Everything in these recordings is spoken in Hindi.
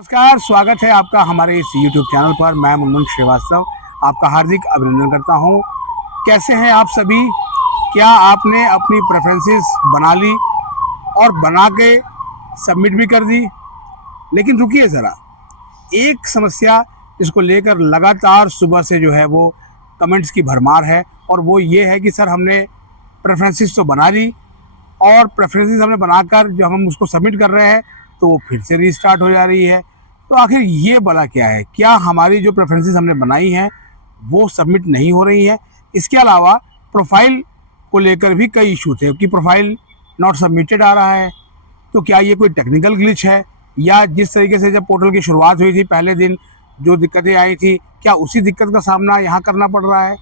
नमस्कार, स्वागत है आपका हमारे इस YouTube चैनल पर। मैं मुनमुन श्रीवास्तव आपका हार्दिक अभिनंदन करता हूं। कैसे हैं आप सभी? क्या आपने अपनी प्रेफरेंसेस बना ली और बना के सबमिट भी कर दी? लेकिन रुकिए ज़रा, एक समस्या इसको लेकर लगातार सुबह से जो है वो कमेंट्स की भरमार है, और वो ये है कि सर हमने प्रेफरेंसेस तो बना ली और प्रेफरेंसेस हमने बनाकर जब हम उसको सबमिट कर रहे हैं तो वो फिर से रीस्टार्ट हो जा रही है। तो आखिर ये भला क्या है? क्या हमारी जो प्रेफरेंसेस हमने बनाई हैं वो सबमिट नहीं हो रही हैं? इसके अलावा प्रोफाइल को लेकर भी कई इशू थे कि प्रोफाइल नॉट सबमिटेड आ रहा है। तो क्या ये कोई टेक्निकल ग्लिच है, या जिस तरीके से जब पोर्टल की शुरुआत हुई थी पहले दिन जो दिक्कतें आई थी, क्या उसी दिक्कत का सामना यहाँ करना पड़ रहा है?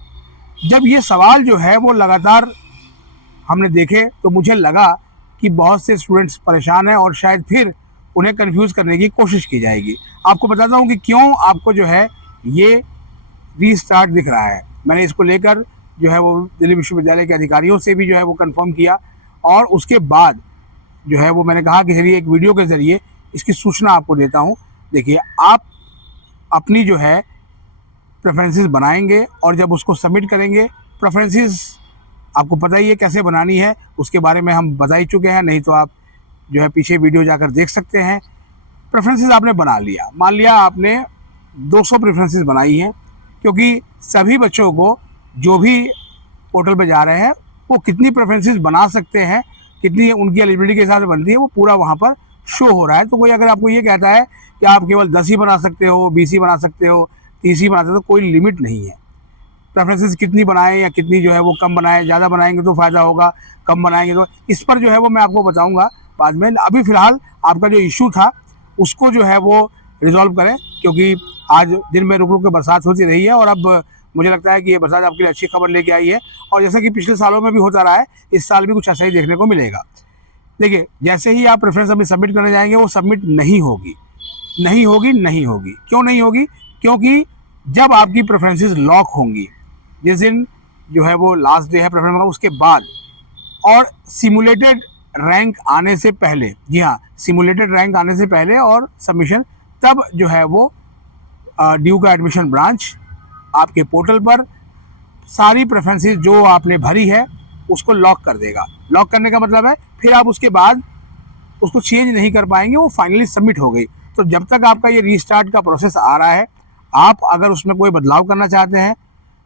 जब ये सवाल जो है वो लगातार हमने देखे तो मुझे लगा कि बहुत से स्टूडेंट्स परेशान हैं और शायद फिर उन्हें कंफ्यूज करने की कोशिश की जाएगी। आपको बताता हूँ कि क्यों आपको जो है ये रीस्टार्ट दिख रहा है। मैंने इसको लेकर जो है वो दिल्ली विश्वविद्यालय के अधिकारियों से भी जो है वो कंफर्म किया, और उसके बाद जो है वो मैंने कहा कि चलिए एक वीडियो के ज़रिए इसकी सूचना आपको देता हूँ। देखिए, आप अपनी जो है प्रेफरेंसेस बनाएंगे और जब उसको सबमिट करेंगे, प्रेफरेंसेस आपको पता ही है कैसे बनानी है, उसके बारे में हम बता ही चुके हैं, नहीं तो आप जो है पीछे वीडियो जाकर देख सकते हैं। प्रेफरेंसेस आपने बना लिया, मान लिया आपने 200 प्रेफरेंसेस बनाई हैं, क्योंकि सभी बच्चों को जो भी पोर्टल पे जा रहे हैं वो कितनी प्रेफरेंसेस बना सकते हैं, कितनी उनकी एलिजिबिलिटी के हिसाब से बनती है, वो पूरा वहाँ पर शो हो रहा है। तो कोई अगर आपको ये कहता है कि आप केवल 10 ही बना सकते हो, 20 ही बना सकते हो, 30 ही बना सकते हो, कोई लिमिट नहीं है। प्रेफरेंसेस कितनी बनाएं या कितनी जो है वो कम बनाएं, ज़्यादा बनाएंगे तो फ़ायदा होगा, कम बनाएंगे तो, इस पर जो है वो मैं आपको बताऊंगा बाद में। अभी फ़िलहाल आपका जो इशू था उसको जो है वो रिजॉल्व करें, क्योंकि आज दिन में रुक रुक के बरसात होती रही है और अब मुझे लगता है कि ये बरसात आपके लिए अच्छी खबर लेके आई है। और जैसा कि पिछले सालों में भी होता रहा है, इस साल भी कुछ ऐसा ही देखने को मिलेगा। देखिए, जैसे ही आप प्रेफरेंस अपनी सबमिट करने जाएंगे वो सबमिट नहीं होगी, नहीं होगी, नहीं होगी। क्यों नहीं होगी? क्योंकि जब आपकी प्रेफरेंसेस लॉक होंगी, जिस दिन जो है वो लास्ट डे है प्रेफरेंस का, उसके बाद और सिमुलेटेड रैंक आने से पहले, जी हाँ, सिमुलेटेड रैंक आने से पहले और सबमिशन, तब जो है वो ड्यू का एडमिशन ब्रांच आपके पोर्टल पर सारी प्रेफरेंसेस जो आपने भरी है उसको लॉक कर देगा। लॉक करने का मतलब है फिर आप उसके बाद उसको चेंज नहीं कर पाएंगे, वो फाइनली सबमिट हो गई। तो जब तक आपका ये रीस्टार्ट का प्रोसेस आ रहा है, आप अगर उसमें कोई बदलाव करना चाहते हैं,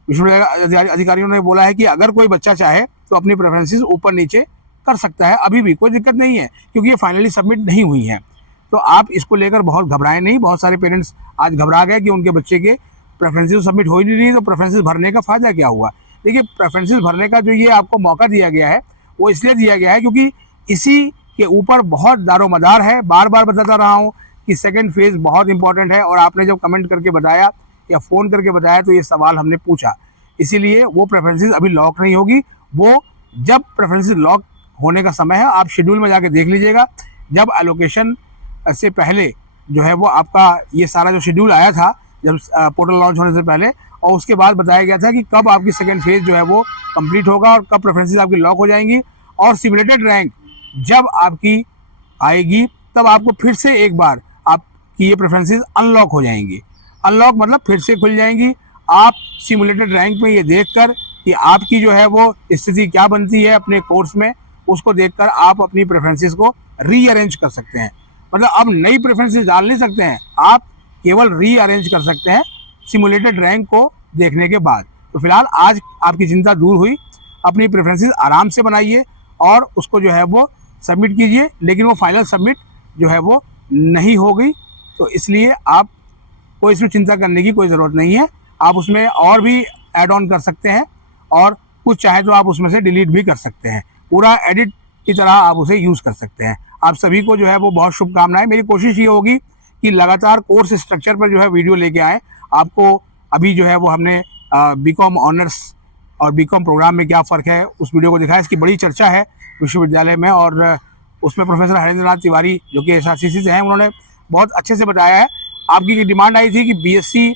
विश्वविद्यालय अधिकारियों ने बोला है कि अगर कोई बच्चा चाहे तो अपनी प्रेफरेंसेस ऊपर नीचे कर सकता है, अभी भी कोई दिक्कत नहीं है, क्योंकि ये फाइनली सबमिट नहीं हुई हैं। तो आप इसको लेकर बहुत घबराएं नहीं। बहुत सारे पेरेंट्स आज घबरा गए कि उनके बच्चे के प्रेफरेंसेस सबमिट हो ही नहीं रही, तो प्रेफरेंसेस भरने का फ़ायदा क्या हुआ? देखिए, प्रेफरेंसेस भरने का जो ये आपको मौका दिया गया है वो इसलिए दिया गया है क्योंकि इसी के ऊपर बहुत दारोमदार है। बार बार बताता रहा हूँ कि सेकेंड फेज़ बहुत इंपॉर्टेंट है, और आपने जब कमेंट करके बताया या फ़ोन करके बताया तो ये सवाल हमने पूछा, इसीलिए वो प्रेफरेंसेस अभी लॉक नहीं होगी। वो जब प्रेफरेंसेस लॉक होने का समय है, आप शेड्यूल में जाके देख लीजिएगा। जब एलोकेशन से पहले जो है वो आपका ये सारा जो शेड्यूल आया था, जब पोर्टल लॉन्च होने से पहले, और उसके बाद बताया गया था कि कब आपकी सेकेंड फेज़ जो है वो कंप्लीट होगा और कब प्रेफरेंसेस आपकी लॉक हो जाएंगी। और सिमुलेटेड रैंक जब आपकी आएगी तब आपको फिर से एक बार आपकी ये प्रेफरेंसेस अनलॉक हो जाएंगी। अनलॉक मतलब फिर से खुल जाएंगी। आप सिमुलेटेड रैंक में ये देखकर कि आपकी जो है वो स्थिति क्या बनती है अपने कोर्स में, उसको देखकर आप अपनी प्रेफरेंसेस को रीअरेंज कर सकते हैं। मतलब अब नई प्रेफरेंसेस डाल नहीं सकते हैं, आप केवल रीअरेंज कर सकते हैं सिमुलेटेड रैंक को देखने के बाद। तो फिलहाल आज आपकी चिंता दूर हुई। अपनी प्रेफरेंसेस आराम से बनाइए और उसको जो है वो सबमिट कीजिए, लेकिन वो फाइनल सबमिट जो है वो नहीं हो गई, तो इसलिए आप कोई इसमें चिंता करने की कोई ज़रूरत नहीं है। आप उसमें और भी ऐड ऑन कर सकते हैं, और कुछ चाहे तो आप उसमें से डिलीट भी कर सकते हैं। पूरा एडिट की तरह आप उसे यूज़ कर सकते हैं। आप सभी को जो है वो बहुत शुभकामनाएं। मेरी कोशिश ये होगी कि लगातार कोर्स स्ट्रक्चर पर जो है वीडियो लेके आएँ। आपको अभी जो है वो हमने बीकॉम ऑनर्स और बीकॉम प्रोग्राम में क्या फ़र्क है उस वीडियो को दिखाया। इसकी बड़ी चर्चा है विश्वविद्यालय में, और उसमें प्रोफेसर हरेंद्र नाथ तिवारी जो कि SRCC से हैं, उन्होंने बहुत अच्छे से बताया है। आपकी डिमांड आई थी कि BSc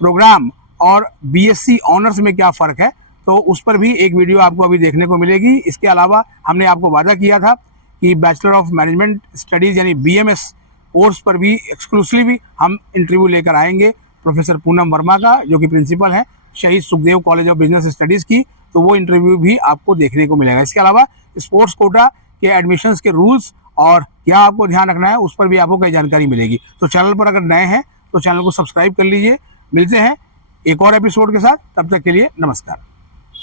प्रोग्राम और BSc ऑनर्स में क्या फ़र्क है, तो उस पर भी एक वीडियो आपको अभी देखने को मिलेगी। इसके अलावा हमने आपको वादा किया था कि बैचलर ऑफ मैनेजमेंट स्टडीज़ यानी BMS कोर्स पर भी एक्सक्लूसिवली हम इंटरव्यू लेकर आएंगे प्रोफेसर पूनम वर्मा का, जो कि प्रिंसिपल है शहीद Sukhdev college of business studies की। तो वो इंटरव्यू भी आपको देखने को मिलेगा। इसके अलावा स्पोर्ट्स कोटा के एडमिशन्स के रूल्स और क्या आपको ध्यान रखना है उस पर भी आपको कई जानकारी मिलेगी। तो चैनल पर अगर नए हैं तो चैनल को सब्सक्राइब कर लीजिए। मिलते हैं एक और एपिसोड के साथ, तब तक के लिए नमस्कार।